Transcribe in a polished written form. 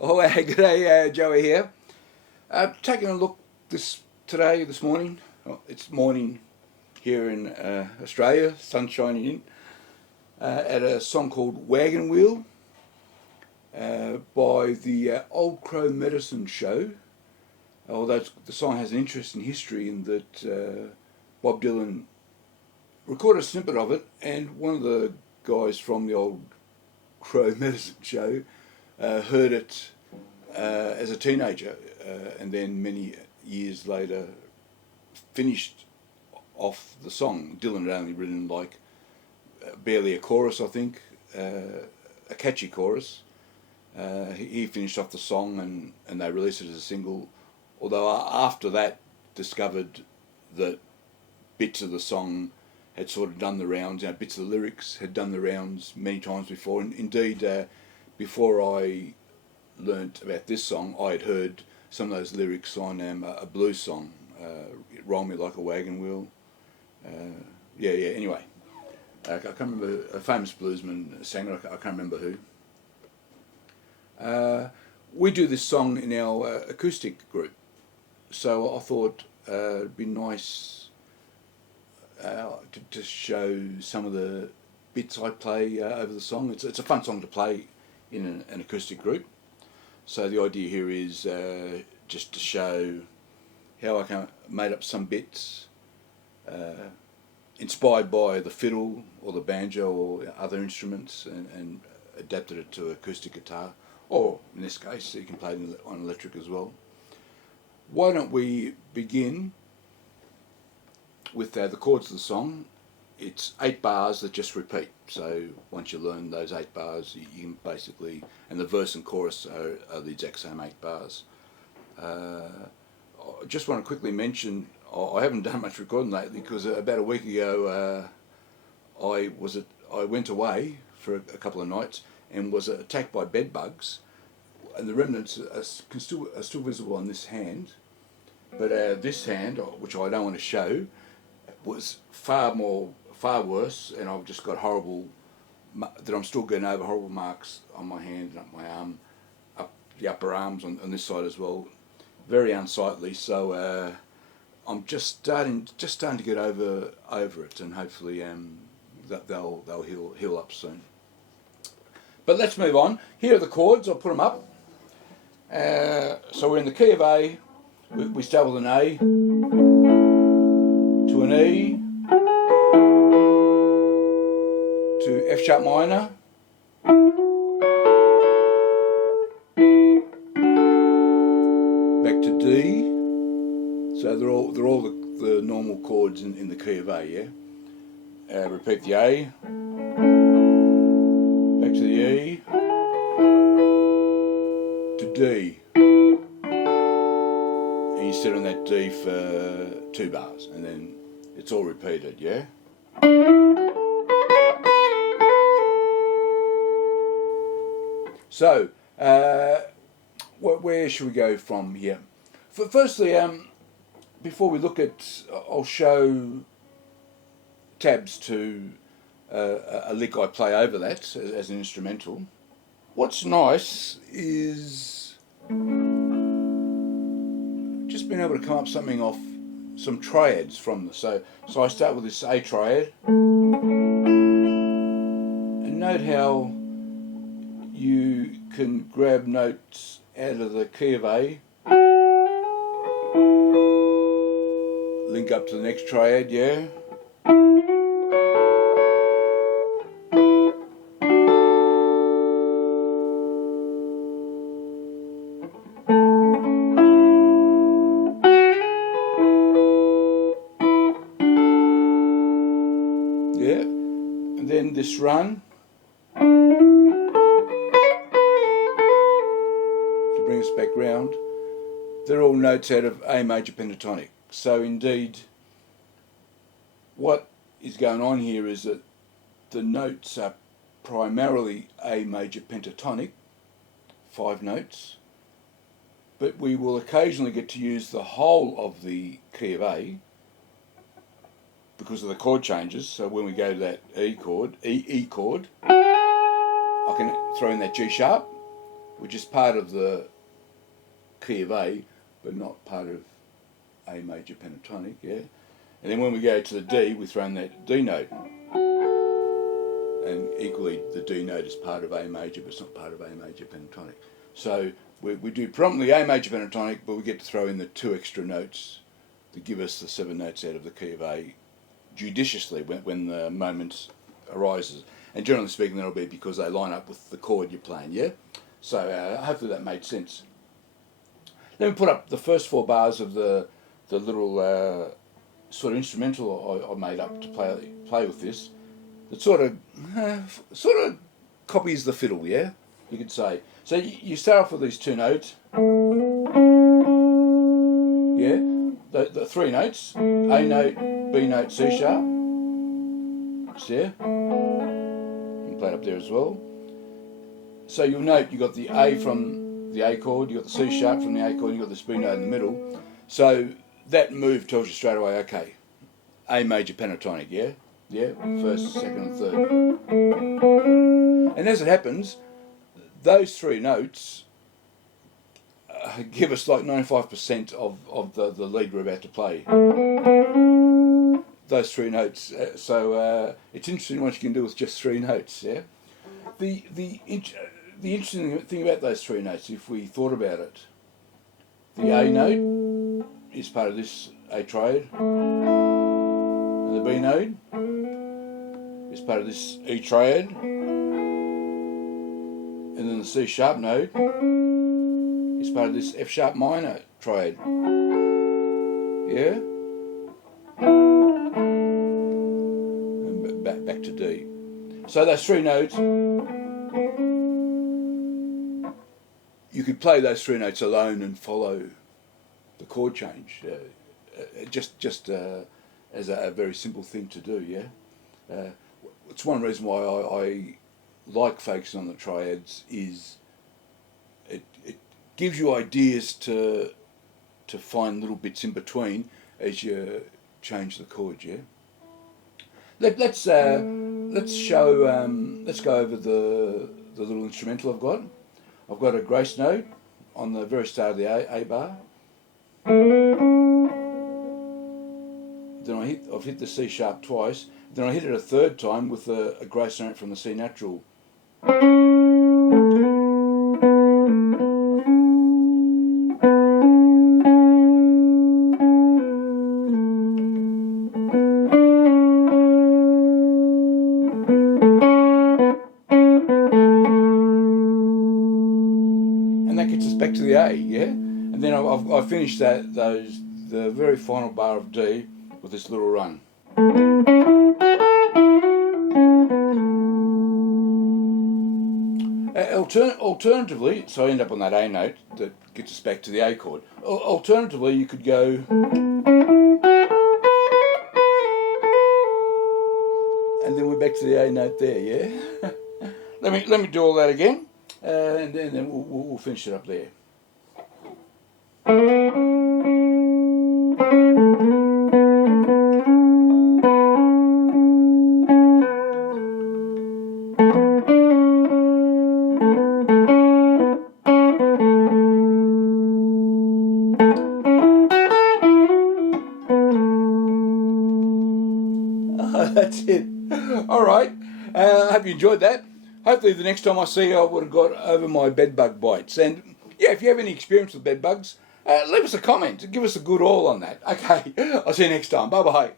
Oh, g'day, Joey here. Taking a look this morning. Well, it's morning here in Australia, sun shining in, at a song called Wagon Wheel by the Old Crow Medicine Show. Although the song has an interesting history in that Bob Dylan recorded a snippet of it, and one of the guys from the Old Crow Medicine Show heard it as a teenager, and then many years later finished off the song. Dylan had only written barely a chorus, I think, a catchy chorus. He finished off the song and they released it as a single, although after that discovered that bits of the song had sort of done the rounds, bits of the lyrics had done the rounds many times before. And indeed, before I learnt about this song, I had heard some of those lyrics on a blues song, Roll Me Like a Wagon Wheel. Anyway, I can't remember, a famous bluesman sang it, I can't remember who. We do this song in our acoustic group, so I thought it'd be nice to show some of the bits I play over the song. It's a fun song to play in an acoustic group. So the idea here is just to show how I made up some bits inspired by the fiddle or the banjo or other instruments, and adapted it to acoustic guitar, or in this case you can play it on electric as well. Why don't we begin with the chords of the song. It's 8 bars that just repeat. So once you learn those 8 bars, you can basically, and the verse and chorus are the exact same 8 bars. I just want to quickly mention, I haven't done much recording lately because about a week ago I went away for a couple of nights and was attacked by bed bugs, and the remnants are still visible on this hand. But this hand, which I don't want to show, was far worse, and I've just got I'm still getting over horrible marks on my hand and up my arm, up the upper arms on this side as well. Very unsightly, so I'm just starting to get over it, and hopefully that they'll heal up soon. But let's move on. Here are the chords. I'll put them up. So we're in the key of A. We start with an A to an E to F sharp minor, back to D. So they're all the normal chords in the key of A. Yeah. Repeat the A, back to the E, to D. And you sit on that D for 2 bars, and then it's all repeated, yeah? So, where should we go from here? Firstly, before we look at, I'll show tabs to a lick I play over that as an instrumental. What's nice is just being able to come up something off some triads from this. So I start with this A triad, and note how you can grab notes out of the key of A, link up to the next triad, yeah? Yeah, and then this run to bring us back round. They're all notes out of A major pentatonic. So indeed, what is going on here is that the notes are primarily A major pentatonic, 5 notes, but we will occasionally get to use the whole of the key of A because of the chord changes. So when we go to that E chord, I can throw in that G sharp, which is part of the key of A, but not part of A major pentatonic, yeah? And then when we go to the D, we throw in that D note. And equally, the D note is part of A major, but it's not part of A major pentatonic. So we do predominantly A major pentatonic, but we get to throw in the 2 extra notes to give us the 7 notes out of the key of A judiciously when the moment arises. And generally speaking, that'll be because they line up with the chord you're playing, yeah? So hopefully that made sense. Let me put up the first 4 bars of the little sort of instrumental I made up to play with this. That sort of copies the fiddle, yeah? You could say. So you start off with these 2 notes, yeah? The 3 notes, A note, B note, C sharp. See? You can play it up there as well. So you'll note you got the A from the A chord, you got the C sharp from the A chord, you got this B note in the middle. So that move tells you straight away, okay, A major pentatonic, yeah? Yeah, first, second and third. And as it happens, those 3 notes give us like 95% of the lead we're about to play. Those 3 notes. So it's interesting what you can do with just 3 notes, yeah? The interesting thing about those 3 notes, if we thought about it, the A note is part of this A triad, and the B note is part of this E triad, and then the C sharp note is part of this F sharp minor triad. Yeah? And back to D. So those 3 notes, you could play those 3 notes alone and follow the chord change, just as a very simple thing to do, yeah? It's one reason why I like focusing on the triads, is it gives you ideas to find little bits in between as you change the chords, yeah? Let's go over the little instrumental I've got. I've got a grace note on the very start of the A bar. Then I've hit the C sharp twice. Then I hit it a 3rd time with a grace note from the C natural. And that gets us back to the A, yeah? And then I finished the very final bar of D with this little run. Alternatively, so I end up on that A note that gets us back to the A chord. Alternatively, you could go, and then we're back to the A note there, yeah? let me do all that again, and then we'll finish it up there. That's it. All right. I hope you enjoyed that. Hopefully the next time I see you, I would have got over my bedbug bites. And yeah, if you have any experience with bedbugs, leave us a comment. Give us a good all on that. Okay. I'll see you next time. Bye-bye.